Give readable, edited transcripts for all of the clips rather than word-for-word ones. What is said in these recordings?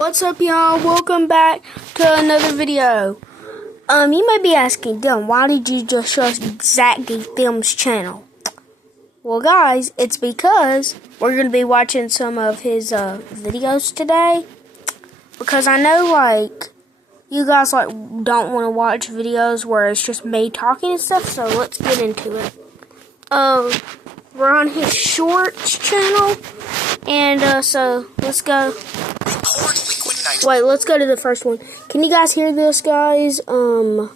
What's up, y'all? Welcome back to another video. You may be asking, Dylan, why did you just show us Zack Films channel? Well, guys, it's because we're going to be watching some of his videos today. Because I know, you guys, don't want to watch videos where it's just me talking and stuff, so let's get into it. We're on his shorts channel, and, so, let's go. Wait, let's go to the first one. Can you guys hear this, guys? I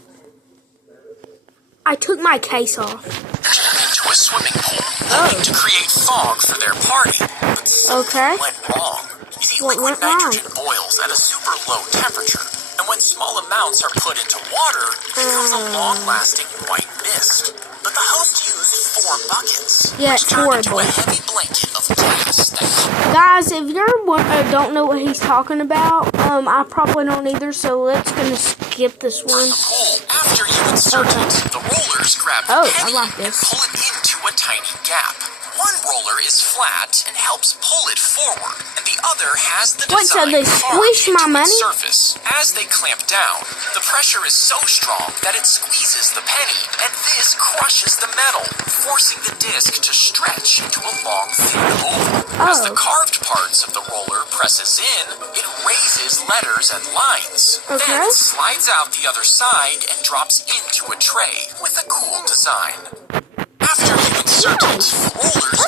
took my case off. Into a swimming pool, hoping to create fog for their party, but something went wrong. You see, liquid nitrogen boils at a super low temperature, and when small amounts are put into water, it becomes a long-lasting white mist. But the host used 4 buckets, which turned into a heavy blanket of gas that... Guys, if you don't know what he's talking about, I probably don't either, so let's gonna skip this one. The pool, after you insert it, the rollers grab the penny and pull it into a tiny gap. One roller is flat and helps pull it forward, and the other has the design carved into its surface. As they clamp down, the pressure is so strong that it squeezes the penny, and this crushes the metal, forcing the disc to stretch into a long, thin oval. As the carved parts of the roller presses in, it raises letters and lines. Then it slides out the other side and drops into a tray with a cool design. After you insert it, rollers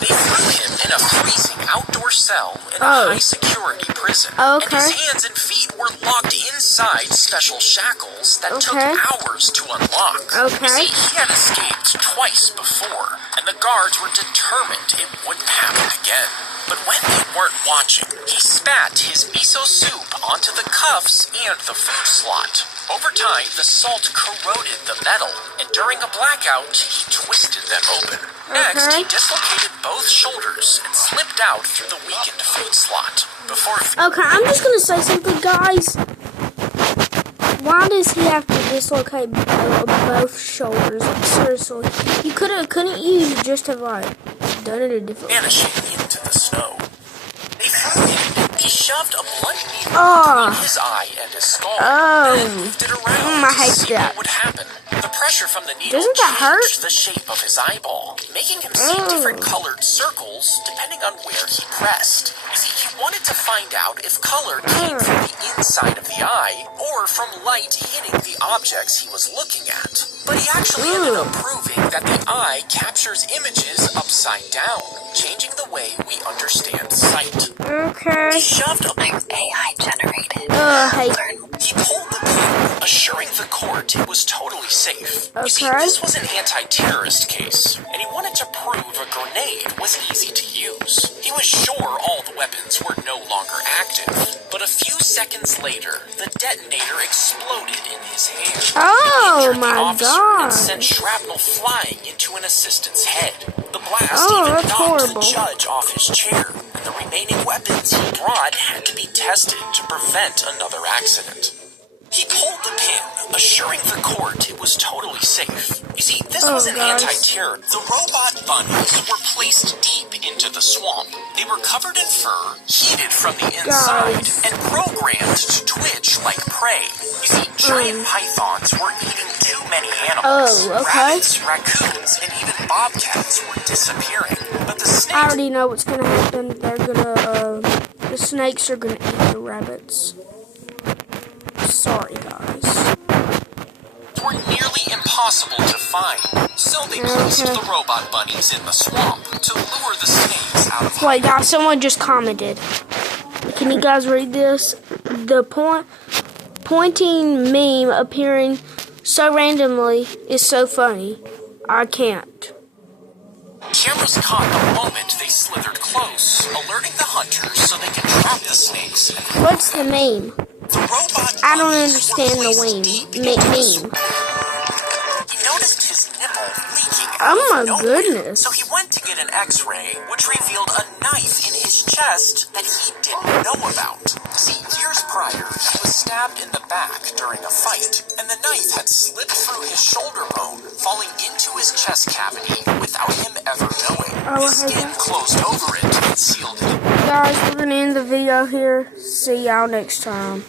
They threw him in a freezing outdoor cell in a high-security prison. And his hands and feet were locked inside special shackles that took hours to unlock. You see, he had escaped twice before, and the guards were determined it wouldn't happen again. But when they weren't watching, he spat his miso soup onto the cuffs and the food slot. Over time, the salt corroded the metal, and during a blackout, he twisted them open. Next, he dislocated both shoulders and slipped out through the weakened food slot. I'm just gonna say something, guys. Why does he have to dislocate both shoulders? Seriously, you couldn't you just have done it a different way? Vanishing into the snow. They threw him. He shoved a blunt needle between his eye and his skull, then moved it around to see what would happen. The pressure from the needle changed the shape of his eyeball, making him see different colored circles depending on where he pressed. You see, he wanted to find out if color came from the inside of the eye or from light hitting the objects he was looking at. But he actually ended up proving that the eye captures images upside down, changing the way we understand sight. He shoved a AI generated. He pulled the pin, assuring the court it was totally safe. You see, this was an anti-terrorist case, and he wanted to prove a grenade was easy to use. He was sure all the weapons were no longer active, but a few seconds later, the detonator exploded in his hand. Oh my God! And sent shrapnel flying into an assistant's head. The blast even knocked the judge off his chair, and the remaining weapons he brought had to be tested to prevent another accident. He pulled the pin, assuring the court it was totally safe. You see, this was an anti-terror. The robot bunnies were placed deep into the swamp. They were covered in fur, heated from the inside, and programmed to twitch like prey. You see, giant pythons were eating too many animals. Rabbits, raccoons, and even bobcats were disappearing. But the snakes... I already know what's gonna happen. They're gonna, the snakes are gonna eat the rabbits. Sorry, guys. Were nearly impossible to find, so they placed the robot bunnies in the swamp to lure the snakes out of... Wait, guys, someone just commented. Can you guys read this? The pointing meme appearing so randomly is so funny. I can't. Cameras caught the moment they slithered close, alerting the hunters so they can trap the snakes. What's the meme? I don't understand the meme. He noticed his nipple leaking out of goodness. So he went to get an x-ray, which revealed a knife in his chest that he didn't know about. See, years prior, he was stabbed in the back during a fight, and the knife had slipped through his shoulder bone, falling into his chest cavity without him ever knowing. The skin closed over it and sealed it. Guys, we're gonna end the video here. See y'all next time.